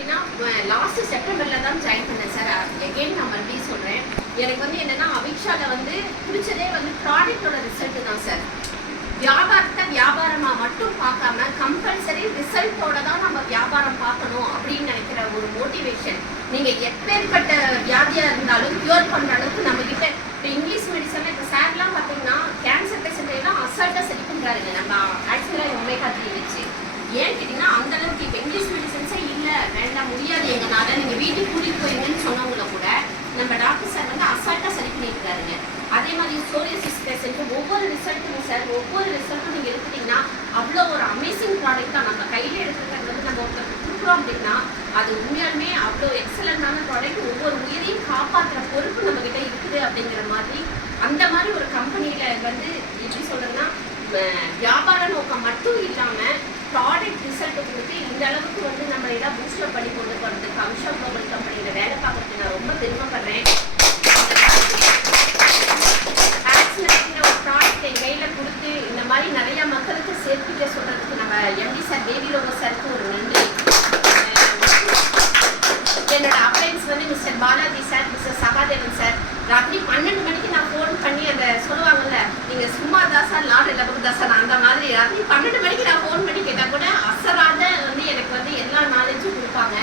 எப்படின்னா லாஸ்ட் செப்டம்பரில் தான் ஜாயின் பண்ணேன் சார். எகெயின் நான் மறுபடியும் சொல்கிறேன், எனக்கு வந்து என்னென்னா அவிக்ஷாவில் வந்து பிடிச்சதே வந்து ப்ராடக்டோட ரிசல்ட்டு தான் சார். வியாபாரத்தை வியாபாரமாக மட்டும் பார்க்காம கம்பல்சரி ரிசல்ட்டோட தான் நம்ம வியாபாரம் பார்க்கணும் அப்படின்னு நினைக்கிற ஒரு மோட்டிவேஷன். நீங்கள் எப்பேற்பட்ட வியாதியாக இருந்தாலும் க்யூர் பண்ணுற அளவுக்கு நம்மக்கிட்ட இப்போ இங்கிலீஷ் மெடிசனில் இப்போ சார்லாம் பார்த்தீங்கன்னா கேன்சர் பேஷண்ட் எல்லாம் அசால்ட்டாக சரி பண்ணுறாருங்க. நம்ம ஆக்சுவலாக ஒமேகா3 வச்சு ஏன் கேட்டிங்கன்னா அந்தளவுக்கு இப்போ இங்கிலீஷ் மெடிசன்ஸே இல்லை, வேண்டாம், முடியாது எங்கனால, நீங்கள் வீட்டுக்கு கூட்டிகிட்டு போயிருங்கன்னு சொன்னவங்கள கூட நம்ம டாக்டர் சார் வந்து அசால்ட்டாக சரி பண்ணியிருக்காருங்க. அதே மாதிரி சோரியாசிஸ் பேஷண்ட்டு ஒவ்வொரு ரிசல்ட்டுங்க சார், ஒவ்வொரு ரிசல்ட்டும் நீங்கள் எடுத்துட்டிங்கன்னா அவ்வளோ ஒரு அமேசிங் ப்ராடக்ட் தான். நம்ம கையில் எடுத்துக்கிறது வந்து நம்ம ஒருத்தருக்கு கொடுக்குறோம் அப்படின்னா அது உண்மையாலுமே அவ்வளோ எக்ஸலண்டான ப்ராடக்ட். ஒவ்வொரு உயிரையும் காப்பாற்றுற பொறுப்பு நம்மக்கிட்ட இருக்குது அப்படிங்கிற மாதிரி அந்த மாதிரி ஒரு கம்பெனியில் வந்து எப்படி சொல்கிறதுன்னா வியாபார நோக்கம் மட்டும் இல்லாமல் ப்ராடக்ட் ரிசல்ட் கொடுத்து இந்த அளவுக்கு வந்து நம்ம எல்லாம் பூஸ்டர் பண்ணி கொண்டு போகிறதுக்கு அவிஷா குளோபல் கம்பெனியில் வேலை பார்க்கறதுக்கு நான் ரொம்ப பெருமைப்படுறேன். ஒரு ப்ராடக்ட் என் கையில் கொடுத்து இந்த மாதிரி நிறையா மக்களுக்கு சேர்த்துக்க சொல்கிறதுக்கு நம்ம எம்டி சார் பேபி லோகோ சாருக்கு ஒரு நன்றி. என்னோட அப்ளைன்ஸ் வந்து mister Balaji sir, mister Sahadevan sir. ராத்திரி 12 மணிக்கு நான் ஃபோன் பண்ணி அந்த சொல்லுவாங்கல்ல, நீங்கள் சும்மா தாசா லாடு இல்லை தாசா, அந்த மாதிரி ராத்திரி 12 மணிக்கு நான் ஃபோன் பண்ணி கேட்டால் கூட அசராத வந்து எனக்கு வந்து எல்லா நாலேஜும் கொடுப்பாங்க.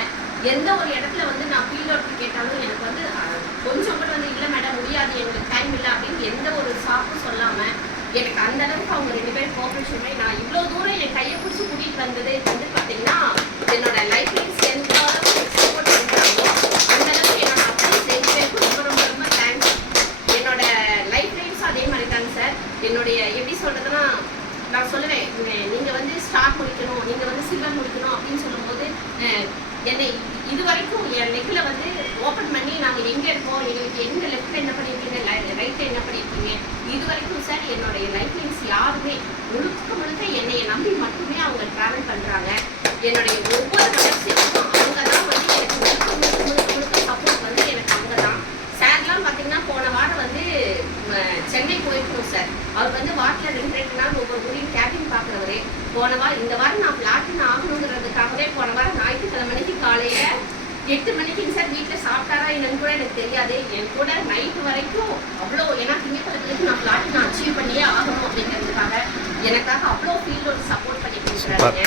எந்த ஒரு இடத்துல வந்து நான் ஃபீல் அவுட் கேட்டாலும் எனக்கு வந்து கொஞ்சம் கூட வந்து இல்லை மேடம் முடியாது, எங்களுக்கு டைம் இல்லை அப்படின்னு எந்த ஒரு சாப்பும் சொல்லாமல் எனக்கு அந்த அளவுக்கு அவங்க 2 பேரும் கோஆப்ரேஷன் பண்ணி நான் இவ்வளோ தூரம் என் கையை பிடிச்சி கூட்டிகிட்டு வந்தது வந்து பார்த்தீங்கன்னா என்னோட லைஃப்லையும் எந்த அளவுக்கு சப்போர்ட் பண்ணுறாங்களோ அந்த அளவுக்கு என்னோட அப்ளைன்ஸ் 2 பேருக்கும் ரொம்ப ரொம்ப ரொம்ப தேங்க்ஸ். என்னோட லைஃப்லையும் அதே மாதிரி தாங்க சார். என்னுடைய எப்படி சொல்கிறதுன்னா நான் சொல்லுவேன், நீங்கள் வந்து ஸ்டார் முடிக்கணும், நீங்கள் வந்து சில்வர் முடிக்கணும் அப்படின்னு சொல்லும்போது என்னை இது வரைக்கும் என் நெக்கில் வந்து ஓப்பன் பண்ணி நாங்கள் எங்கே இருக்கோம், எங்களுக்கு எங்கே லெஃப்ட்டில் என்ன பண்ணியிருக்கீங்க, ரைட்டில் என்ன பண்ணியிருக்கீங்க, இது வரைக்கும் சார் என்னுடைய லைஃப்லைன்ஸ் யாருமே முழுக்க என்னையை நம்பி மட்டுமே அவங்க ட்ராவல் பண்ணுறாங்க. என்னுடைய ஒவ்வொரு வளர்ச்சிக்கும் அவங்க தான் வந்து எனக்கு முழுக்க சப்போர்ட் வந்து எனக்கு அவங்க தான். சார்லாம் பார்த்தீங்கன்னா போன வாரம் வந்து சென்னை போயிருக்கோம் சார். அவர் வந்து வாரத்தில் 2 நாள் ஒவ்வொரு ஊரையும் கேபின் பார்க்குறவரே. போன வாரம் இந்த வாரம் நான் பிளாட்டின் ஆகணுங்கிறதுக்காகவே போன வாரம் ஞாயிற்றுக்கிழமைக்கு காலையில் 8 மணிக்குங்க சார் வீட்டில் சாப்பிட்டாரா என்னன்னு கூட எனக்கு தெரியாது. என் கூட நைட்டு வரைக்கும் அவ்வளோ, ஏன்னா திங்கக்கிழமைக்கு நான் பிளாட்டின் அச்சீவ் பண்ணியே ஆகணும் அப்படிங்கிறதுக்காக எனக்காக அவ்வளோ ஃபீல் ஒரு சப்போர்ட் பண்ணி கொடுக்குறாங்க.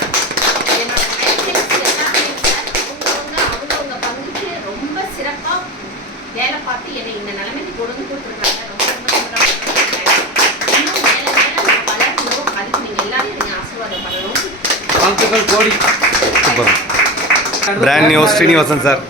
என்னோட லைஃப்லைன்ஸ் எல்லாமே சார் அவங்கவுங்க பங்குக்கு ரொம்ப சிறப்பாக வேலை பார்த்து என்னை இந்த நிலைமைக்கு கொண்டு கொடுத்துருக்காங்க. ரொம்ப ரொம்ப இன்னும் மேலே நான் வளரணும், அதுக்கு நீங்கள் எல்லாரும் எனக்கு ஆசீர்வாதம் பண்ணணும். Brand new Srinivasan sir.